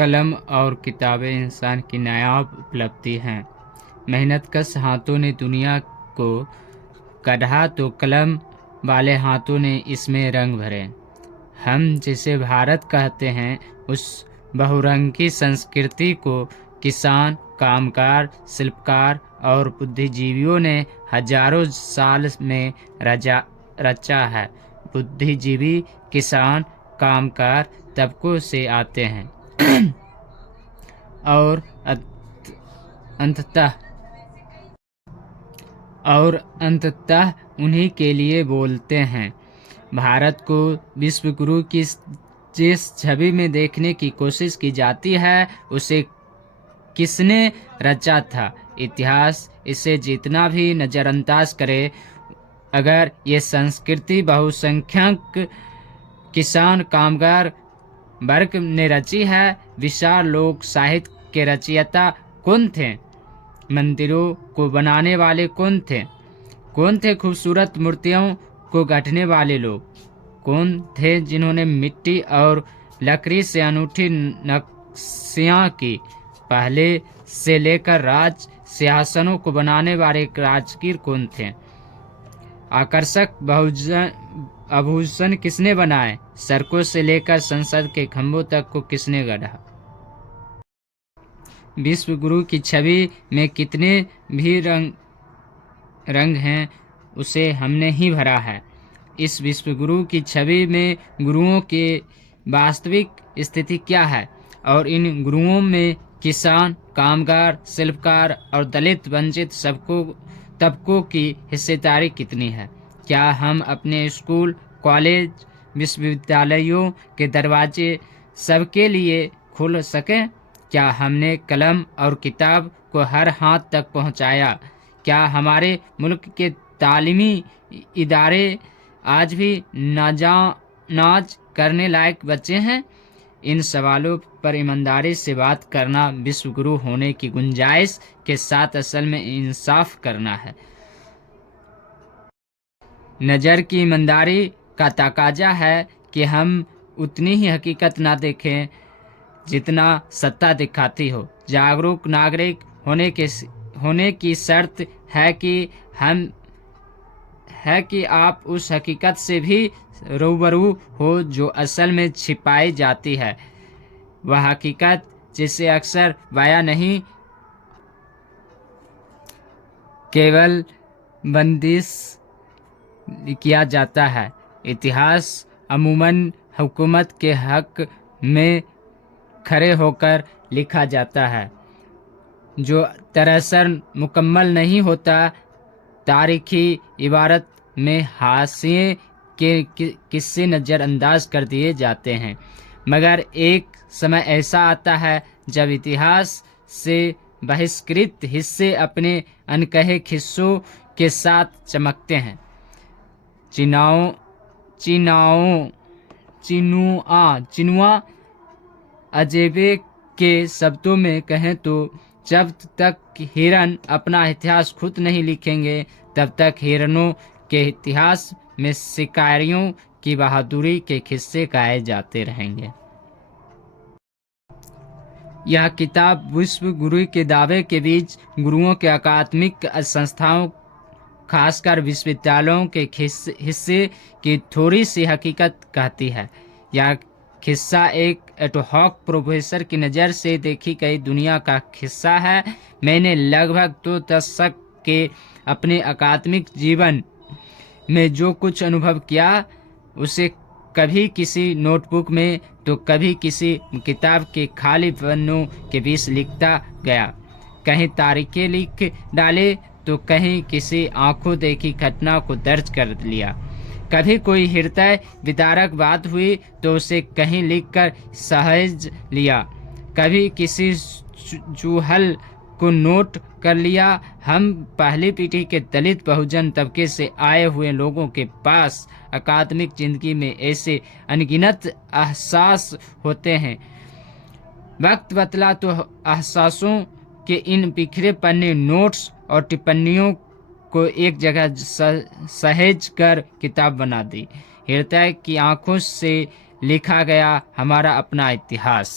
कलम और किताबें इंसान की नायाब उपलब्धि हैं। मेहनतकश हाथों ने दुनिया को गढ़ा तो कलम वाले हाथों ने इसमें रंग भरे। हम जिसे भारत कहते हैं, उस बहुरंगी संस्कृति को किसान, कामगार, शिल्पकार और बुद्धिजीवियों ने हजारों साल में रचा है। बुद्धिजीवी किसान, कामगार तबकों से आते हैं और अंततः उन्हीं के लिए बोलते हैं। भारत को विश्व गुरु की जिस छवि में देखने की कोशिश की जाती है, उसे किसने रचा था? इतिहास इसे जितना भी नज़रअंदाज करे, अगर ये संस्कृति बहुसंख्यक किसान, कामगार वर्ग ने रची है। विशाल लोक साहित्य के रचयिता कौन थे? मंदिरों को बनाने वाले कौन थे? कौन थे खूबसूरत मूर्तियों को गढ़ने वाले लोग? कौन थे जिन्होंने मिट्टी और लकड़ी से अनूठी नक्शियाँ की? पहले से लेकर राज सिंहासनों को बनाने वाले राजगीर कौन थे? आकर्षक आभूषण किसने बनाए? सड़कों से लेकर संसद के खंभों तक को किसने गढ़ा? विश्व गुरु की छवि में कितने भी रंग हैं, उसे हमने ही भरा है। इस विश्व गुरु की छवि में गुरुओं की वास्तविक स्थिति क्या है, और इन गुरुओं में किसान, कामगार, शिल्पकार और दलित वंचित तबकों की हिस्सेदारी कितनी है? क्या हम अपने स्कूल, कॉलेज, विश्वविद्यालयों के दरवाजे सबके लिए खोल सकें? क्या हमने कलम और किताब को हर हाथ तक पहुंचाया? क्या हमारे मुल्क के तालीमी इदारे आज भी नाज करने लायक बच्चे हैं? इन सवालों पर ईमानदारी से बात करना विश्व गुरु होने की गुंजाइश के साथ असल में इंसाफ करना है। नज़र की ईमानदारी का तकाजा है कि हम उतनी ही हकीकत ना देखें जितना सत्ता दिखाती हो। जागरूक नागरिक होने की शर्त है कि आप उस हकीकत से भी रूबरू हो जो असल में छिपाई जाती है। वह हकीकत जिसे अक्सर बयां नहीं, केवल बंदिश किया जाता है। इतिहास अमूमन हुकूमत के हक में खड़े होकर लिखा जाता है, जो दरअसल मुकम्मल नहीं होता। तारीखी इबारत में हाशिए के किस्से नज़रअंदाज कर दिए जाते हैं, मगर एक समय ऐसा आता है जब इतिहास से बहिष्कृत हिस्से अपने अनकहे किस्सों के साथ चमकते हैं। चिनुआ अजेबे के शब्दों में कहें तो, जब तक हिरन अपना इतिहास खुद नहीं लिखेंगे, तब तक हिरनों के इतिहास में शिकारियों की बहादुरी के किस्से गाए जाते रहेंगे। यह किताब विश्व गुरु के दावे के बीच गुरुओं के अकादमिक संस्थाओं, खासकर विश्वविद्यालयों के हिस्से की थोड़ी सी हकीकत कहती है। यह किस्सा एक एडहॉक प्रोफेसर की नज़र से देखी गई दुनिया का किस्सा है। मैंने लगभग 2 दशक के अपने अकादमिक जीवन में जो कुछ अनुभव किया, उसे कभी किसी नोटबुक में तो कभी किसी किताब के खाली पन्नों के बीच लिखता गया। कहीं तारीखें लिख डाले तो कहीं किसी आंखों देखी घटना को दर्ज कर लिया। कभी कोई हृदय विदारक बात हुई तो उसे कहीं लिखकर सहेज लिया। कभी किसी चूहल को नोट कर लिया। हम पहली पीढ़ी के दलित बहुजन तबके से आए हुए लोगों के पास अकादमिक जिंदगी में ऐसे अनगिनत एहसास होते हैं। वक्त बतला तो एहसासों के इन बिखरे पन्ने, नोट्स और टिप्पणियों को एक जगह सहेज कर किताब बना दी। हृदय की आंखों से लिखा गया हमारा अपना इतिहास।